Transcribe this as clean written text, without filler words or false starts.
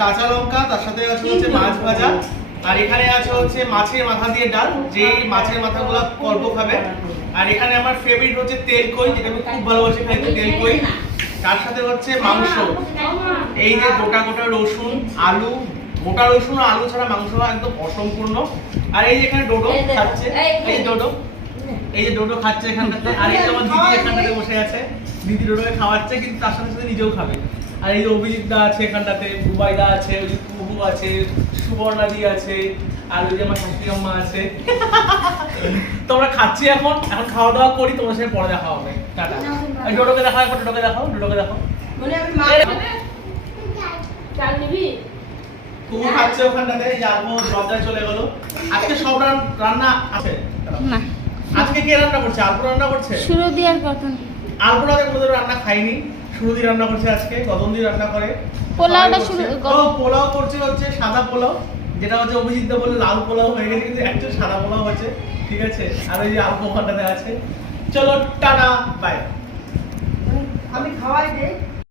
কাঁচা লঙ্কা, তার সাথে আছে হচ্ছে মাছ ভাজা, আর এখানে আছে হচ্ছে মাছের মাথা দিয়ে ডাল, যে মাছের মাথাগুলো অল্প খাবে। আর এখানে আমার ফেভারিট হচ্ছে তেল কই, যেটা আমি খুব ভালোবাসি খাইতে, তেল কই। তার সাথে হচ্ছে মাংস, এই যে গোটা গোটা রসুন, আলু, গোটা রসুন আর আলু ছাড়া মাংস একদম অসম্পূর্ণ। আর এই যে এখানে ডোডো খাচ্ছে, এই ডোডো, এই যে ডোডো খাচ্ছে এখানটাতে। আর এই যে আমার দিদি এখানটাতে বসে আছে, দিদি ডোডোকে খাওয়াচ্ছে, কিন্তু তার সাথে সাথে নিজেও খাবে। আর এই যে অভিজিৎ দা আছে এখানটাতে, বুবাই দা আছে, ওই যে প্রভু আছে, সুবর্ণা দি আছে, আর ওই যে আমার শাশুড়ি আম্মা আছে। তোমরা খাচ্ছি এখন খাওয়া দাওয়া করি, তোমার সাথে পরে দেখা হবে। টাটা। এই ডোডোকে দেখাও, একবার ডোডোকে দেখাও, ডোডোকে দেখাও। চাল নিবি? তুমি খাচ্ছে ওখানটাতে, এই যে আলু দরজায় চলে গেল। আজকে সব রান্না আছে না, আজকে কে রান্না করছে? আলপু রান্না করছে। সুরদি আর কখন আলপু রাতে কোনোদিন রান্না খাইনি, সুরদি রান্না করছে আজকে, গদনদি রান্না করে। পোলাওটা সবাই শুরু করছে। ও পোলাও করছে হচ্ছে সাদা পোলাও, যেটা হচ্ছে অভিজিৎ দা বলে লাল পোলাও হয়ে গেছে, কিন্তু অ্যাকচুয়ালি সাদা পোলাও হচ্ছে। ঠিক আছে, আর ওই যে আলপু ওখানটাতে আছে। চলো টাটা, বাই। আমি খাওয়াই দেই।